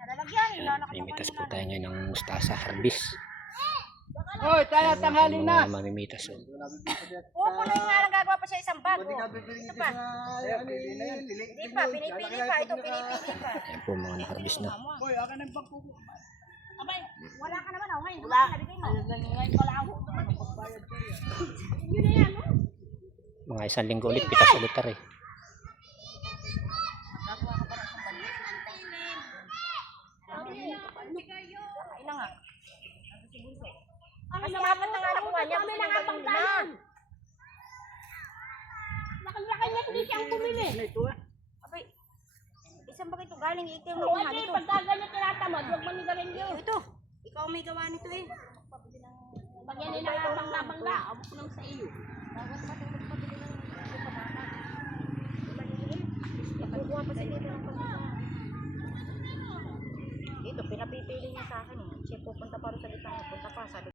Mamimitas po tayo ngayon ng mustasa harvest. Hoy, tayo tanghali na. Mamimitas. Upo na nga lang gagawa pa siya isang bago. Ito pa. Hindi pa, pinipili pa. Ito pinipili pa. Ayan po mga na-harvest na. Hoy, akin ang bangko. Abay, wala ka naman ako ngayon. Wala. Ngayon wala ako. Yun na yan, no? Mga 1 linggo ulit, pitas ulit tari. Gagawa ka pa ng isang balik. Ay na nga. Kasi apat na nga nakuha niya. Kami nakapang tayo. Nakalakay niya hindi siyang bumili. Abay, isang bakit ito galing? Ikaw mo nga nito. Pagkaga niya tinatamad, huwag mo nila rin yun. Ito, ikaw may gawa nito eh. Pag yan ay nakabangga-bangga, abot ko lang sa iyo. Kukuha pa sila dito ng pagkaga. Dito, pinapipili niya sa akin eh. Siya pupunta pa rin sa gitna. Punta pa, sabi